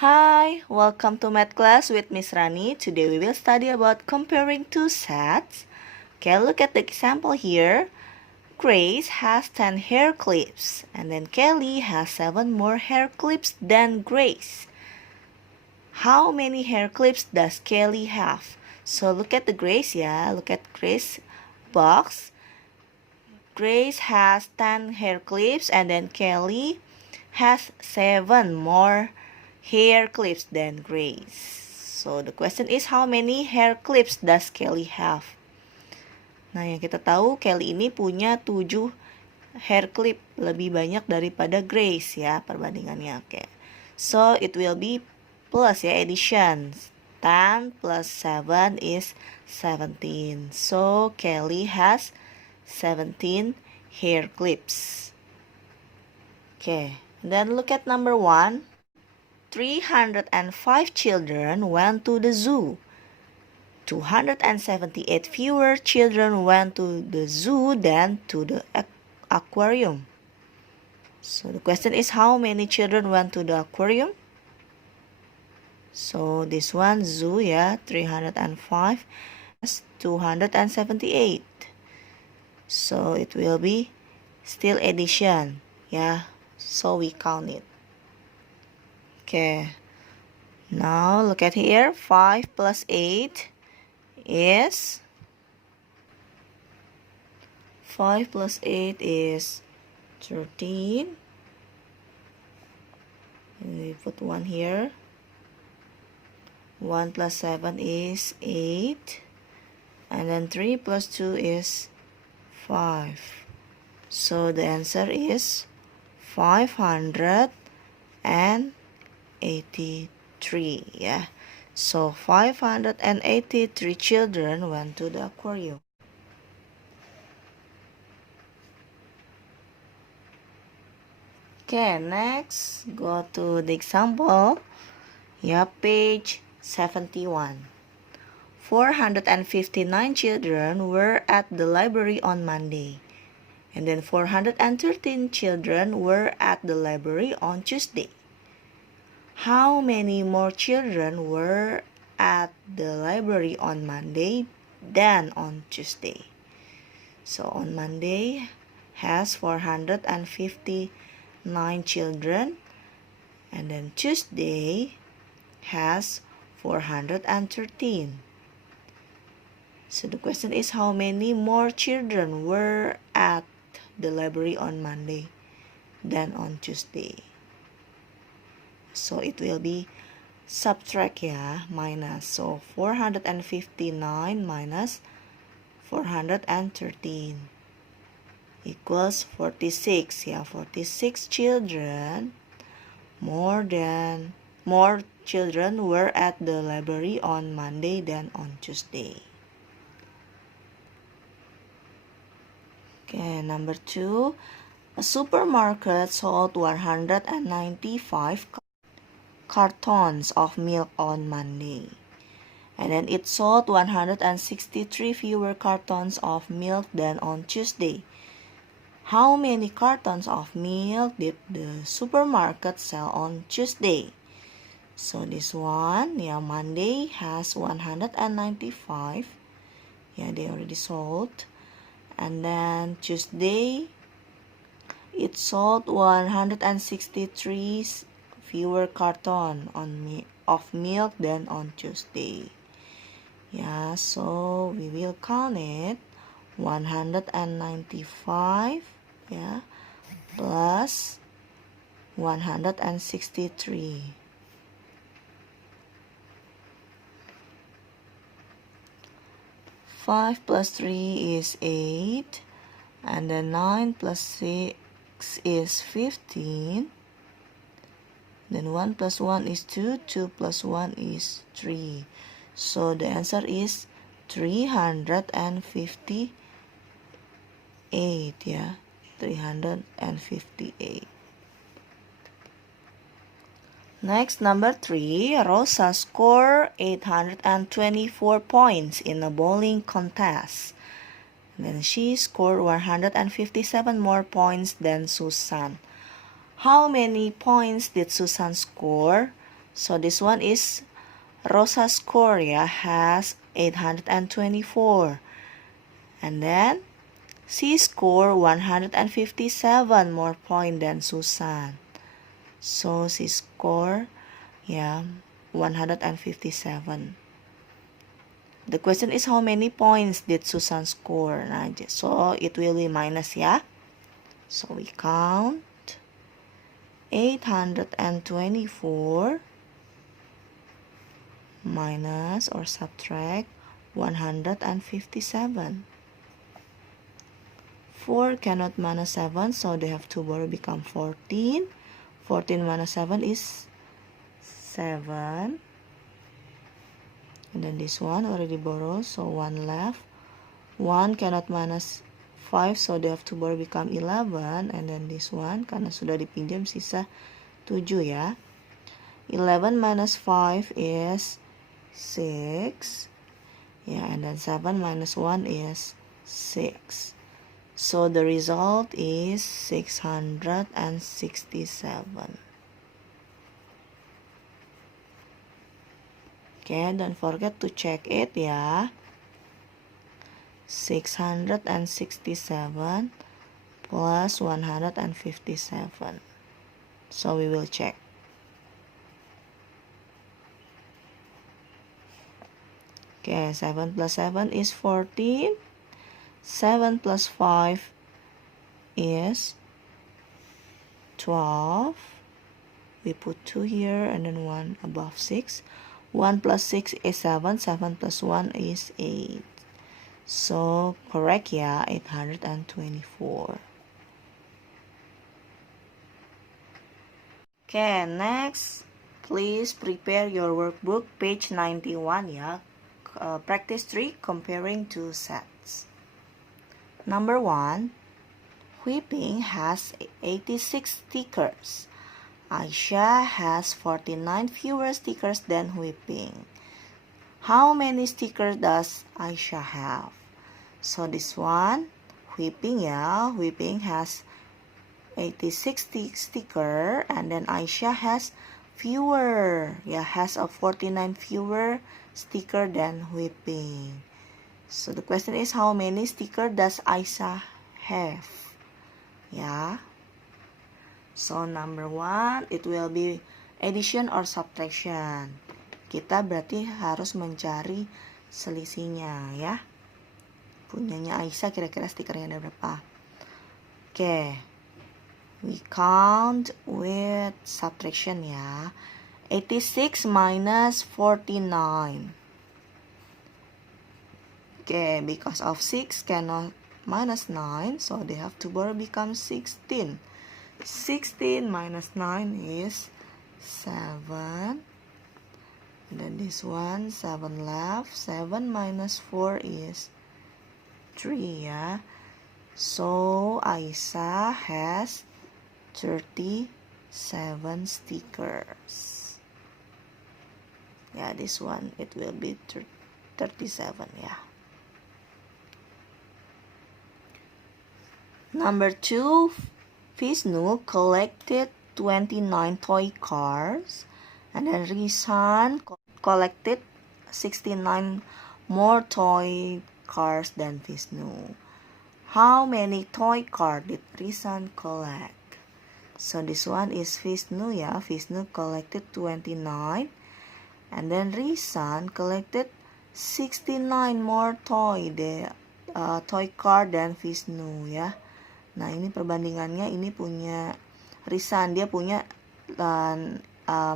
Hi, welcome to math class with Miss Rani. Today we will study about comparing two sets. Okay, look at the example here. Grace has 10 hair clips and then Kelly has 7 more hair clips than Grace. How many hair clips does Kelly have? So look at the Grace, look at Grace box. Grace has 10 hair clips and then Kelly has 7 more hair clips than Grace. So the question is, how many hair clips does Kelly have? Nah, yang kita tahu Kelly ini punya 7 hair clip, lebih banyak daripada Grace ya perbandingannya. Oke. So it will be plus ya, addition. 10 plus 7 is 17. So Kelly has 17 hair clips. Okay, then look at number 1. 305 children went to the zoo. 278 fewer children went to the zoo than to the aquarium. So the question is, how many children went to the aquarium? So this one, zoo, 305 is 278. So it will be still addition, so we count it. Okay, now look at here. 5 plus 8 is 5 plus 8 is 13. And we put 1 here. 1 plus 7 is 8. And then 3 plus 2 is 5. So the answer is 583, So 583 children went to the aquarium. Okay, next, go to the example. Page 71. 459 children were at the library on Monday. And then 413 children were at the library on Tuesday. How many more children were at the library on Monday than on Tuesday? So on Monday has 459 children, and then Tuesday has 413. So the question is, how many more children were at the library on Monday than on Tuesday? So it will be subtract, minus. So 459 minus 413 equals 46. 46 children more children were at the library on Monday than on Tuesday. Okay, number 2. A supermarket sold 195 cartons of milk on Monday. And then it sold 163 fewer cartons of milk than on Tuesday. How many cartons of milk did the supermarket sell on Tuesday? So this one, Monday has 195. They already sold. And then Tuesday, it sold 163 fewer carton of milk than on Tuesday. So we will count it. 195, plus 163. 5 plus 3 is 8, and then 9 plus 6 is 15. Then 1 plus 1 is 2, 2 plus 1 is 3. So the answer is 358, 358. Next, number 3, Rosa scored 824 points in a bowling contest. Then she scored 157 more points than Susan. How many points did Susan score So this one is Rosa's score, yeah, has 824. And then she scored 157 more points than Susan. So she scored, yeah, 157. The question is how many points did Susan score? Nah, so it will be minus, yeah. So we count 824 minus or subtract 157. 4 cannot minus 7, so they have to borrow, become 14. 14 minus 7 is 7. And then this one already borrowed, so 1 left. 1 cannot minus 5, so they have to borrow, become 11. And then this one, karena sudah dipinjam, sisa 7 ya. 11 minus 5 is 6. Yeah, and then 7 minus 1 is 6. So the result is 667. Okay, don't forget to check it ya. 667 plus 157. So we will check. Okay, 7 plus 7 is 14. 7 plus 5 is 12. We put 2 here and then 1 above 6. 1 plus 6 is 7. 7 plus 1 is 8. So, correct ya, 824. Okay, next, please prepare your workbook, page 91 ya. Practice 3, comparing two sets. Number 1, Whipping has 86 stickers. Aisha has 49 fewer stickers than Whipping. How many stickers does Aisha have? So this one, Whipping ya, Whipping has 86 sticker, and then Aisha has fewer, yeah, has a 49 fewer sticker than Whipping. So the question is, how many sticker does Aisha have? Yeah. So number 1, it will be addition or subtraction. Kita berarti harus mencari selisihnya ya. Punyanya Aisyah kira-kira stikernya ada berapa? Oke. We count with subtraction ya. 86 minus 49. Okay, because of 6 cannot minus 9, so they have to borrow, become 16. 16 minus 9 is 7. And then this one, 7 left. 7 minus 4 is 3 ya. So, Aisyah has 37 stickers. Yeah, this one, it will be 37 yeah. Number 2, Vishnu collected 29 toy cars, and then Rizhan collected 69 more toy cars than Vishnu. How many toy cars did Rizhan collect? So this one is Vishnu ya. Vishnu collected 29, and then Rizhan collected 69 more toy car than Vishnu ya. Nah, ini perbandingannya, ini punya Rizhan, dia punya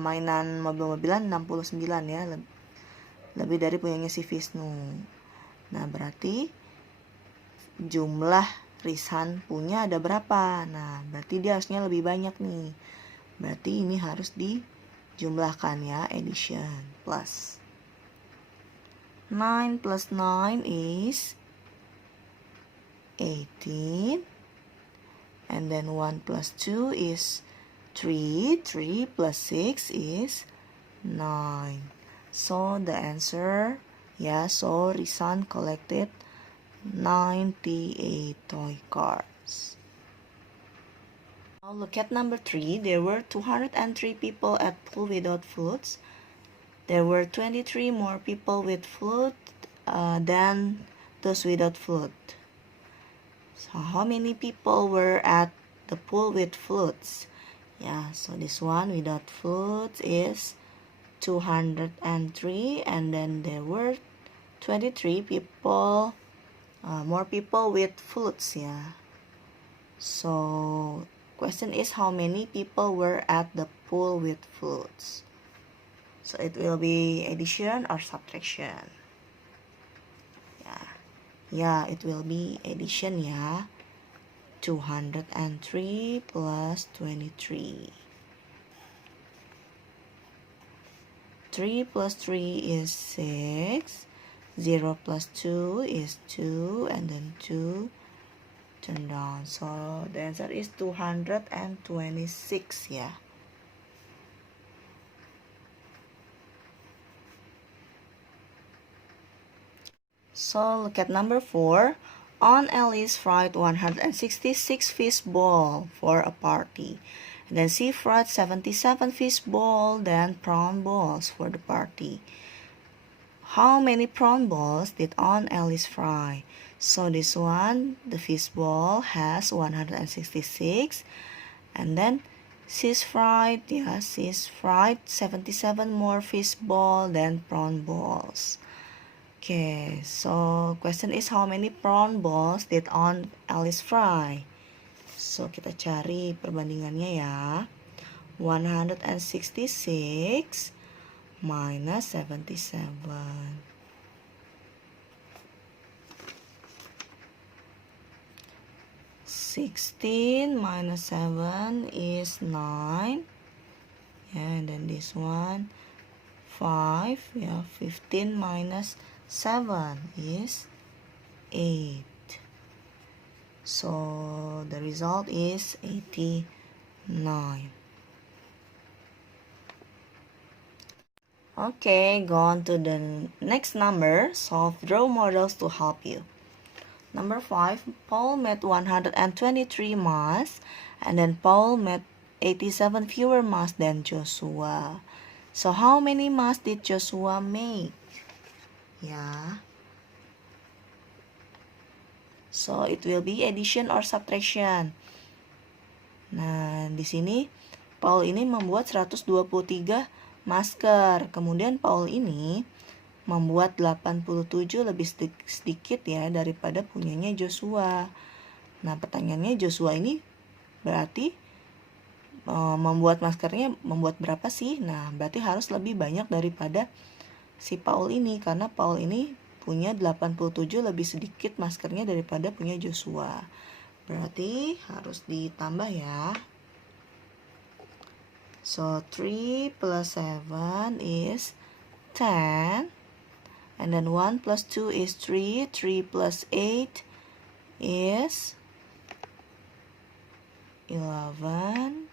mainan mobil-mobilan 69 ya, lebih dari punyanya si Vishnu. Nah, berarti jumlah Rizhan punya ada berapa? Nah, berarti dia harusnya lebih banyak nih. Berarti ini harus dijumlahkan ya, addition, plus. 9 plus 9 is 18. And then 1 plus 2 is 3. 3 plus 6 is 9. So the answer, yeah, so Rizhan collected 98 toy cars. Now look at number 3. There were 203 people at pool without flutes. There were 23 more people with flute than those without flute. So how many people were at the pool with flutes? Yeah, so this one without flutes is 203, and then there were 23 people, more people with flutes, yeah. So question is how many people were at the pool with flutes? So it will be addition or subtraction. Yeah, it will be addition, yeah. 203 plus 23. 3 plus 3 is 6. 0 plus 2 is 2. And then 2 turn down. So the answer is 226, yeah. So look at number 4. Aunt Alice fried 166 fish ball for a party. And then she fried 77 fish ball, then prawn balls for the party. How many prawn balls did Aunt Alice fry? So this one, the fish ball has 166. And then she's fried 77 more fish ball than prawn balls. Okay, so question is how many prawn balls did Aunt Alice fry? So kita cari perbandingannya ya. 166 minus 77. 16 minus 7 is 9. And then this one 5. 15 minus 7 is 8. So the result is 89. Okay, go on to the next number. Solve draw models to help you. Number 5, Paul made 123 masks, and then Paul made 87 fewer masks than Joshua. So how many masks did Joshua make? Yeah. So it will be addition or subtraction. Nah, di sini Paul ini membuat 123 masker. Kemudian Paul ini membuat 87 lebih sedikit ya daripada punyanya Joshua. Nah, pertanyaannya Joshua ini berarti membuat maskernya membuat berapa sih? Nah, berarti harus lebih banyak daripada si Paul ini, karena Paul ini punya 87 lebih sedikit maskernya daripada punya Joshua. Berarti harus ditambah ya. So 3 plus 7 is 10. And then 1 plus 2 is 3. 3 plus 8 is 11.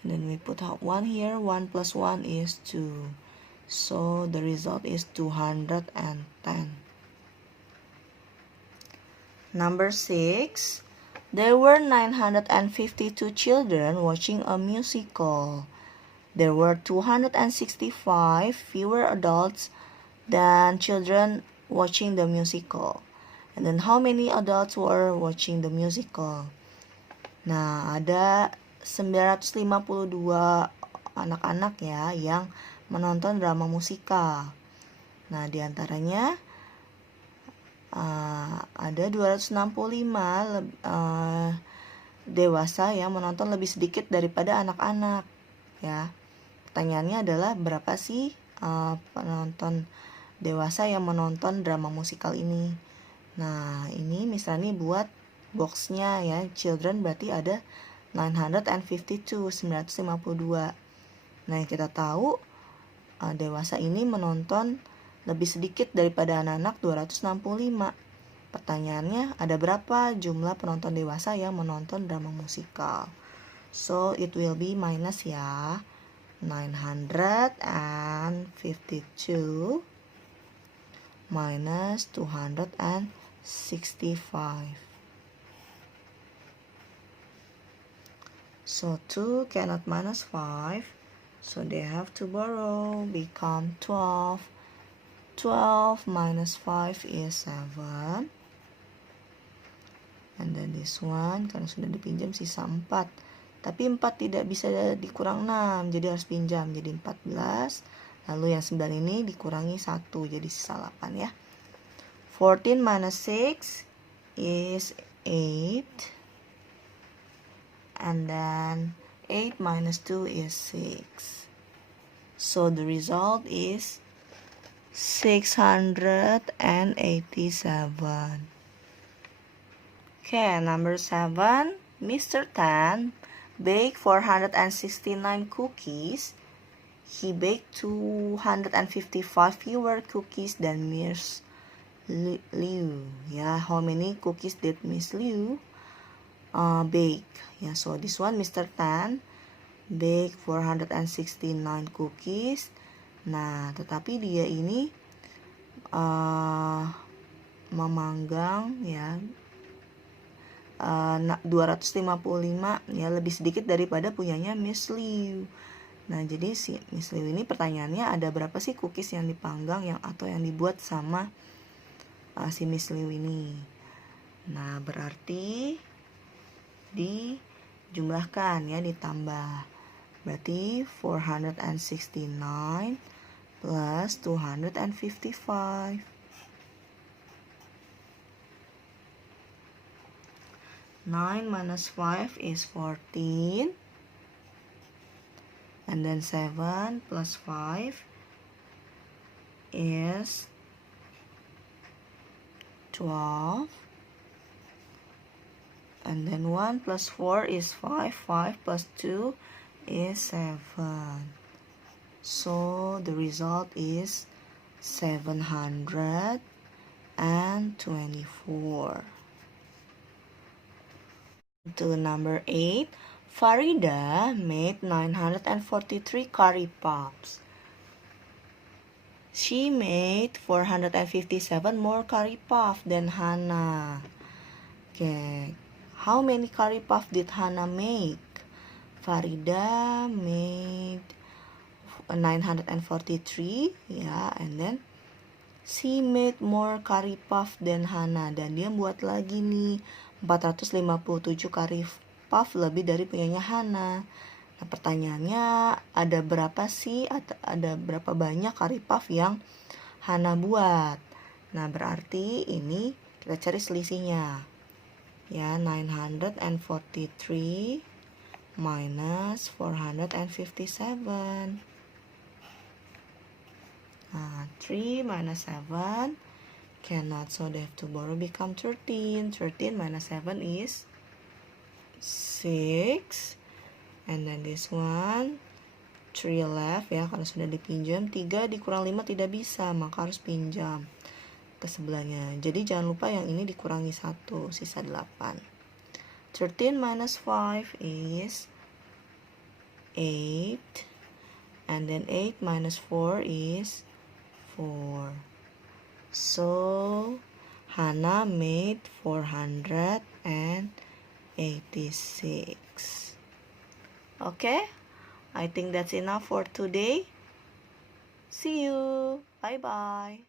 And then we put 1 here. 1 plus 1 is 2. So the result is 210. Number 6. There were 952 children watching a musical. There were 265 fewer adults than children watching the musical. And then how many adults were watching the musical? Nah, ada 952 anak-anak ya yang menonton drama musikal. Nah, diantaranya ada 265 dewasa yang menonton lebih sedikit daripada anak-anak ya. Pertanyaannya adalah berapa sih penonton dewasa yang menonton drama musikal ini. Nah, ini misalnya buat boxnya ya, children berarti ada 952. Nah, yang kita tahu dewasa ini menonton lebih sedikit daripada anak-anak 265. Pertanyaannya, ada berapa jumlah penonton dewasa yang menonton drama musikal? So, it will be minus ya. 952 minus 265. So 2 cannot minus 5. So they have to borrow, become 12. 12 minus 5 is 7. And then this one, karena sudah dipinjam sisa 4. Tapi 4 tidak bisa dikurang 6, jadi harus pinjam. Jadi 14. Lalu yang 9 ini dikurangi 1, jadi sisa 8 ya. 14 minus 6 is 8. And then 8 minus 2 is 6. So the result is 687. Okay, number 7. Mr. Tan baked 469 cookies. He baked 255 fewer cookies than Miss Liu. Yeah, how many cookies did Miss Liu bake? Yeah, so this one, Mr. Tan baked 469 cookies. Nah, tetapi dia ini memanggang ya 255 ya, lebih sedikit daripada punyanya Miss Liu. Nah, jadi si Miss Liu ini pertanyaannya ada berapa sih cookies yang dipanggang atau yang dibuat sama si Miss Liu ini. Nah, berarti dijumlahkan ya, ditambah. Berarti 469 plus 255. 9 minus 5 is 14. And then 7 plus 5 is 12. And then 1 plus 4 is 5. 5 plus 2 is 7. So the result is 724. To number 8, Farida made 943 curry puffs. She made 457 more curry puffs than Hannah. Okay, how many curry puffs did Hannah make? Farida made 943, yeah, and then she made more curry puff than Hannah, dan dia buat lagi nih 457 curry puff lebih dari punyanya Hannah. Nah, pertanyaannya ada berapa sih, ada berapa banyak curry puff yang Hannah buat? Nah, berarti ini kita cari selisihnya. Ya, 943 minus 457. Nah, 3 minus 7 cannot, so they have to borrow, become 13. 13 minus 7 is 6. And then this one 3 left ya, karena sudah dipinjam. 3 dikurang 5 tidak bisa, maka harus pinjam ke sebelahnya. Jadi jangan lupa yang ini dikurangi 1, sisa 8. 13 minus 5 is 8. And then 8 minus 4 is 4. So Hannah made 486. Okay, I think that's enough for today. See you. Bye bye.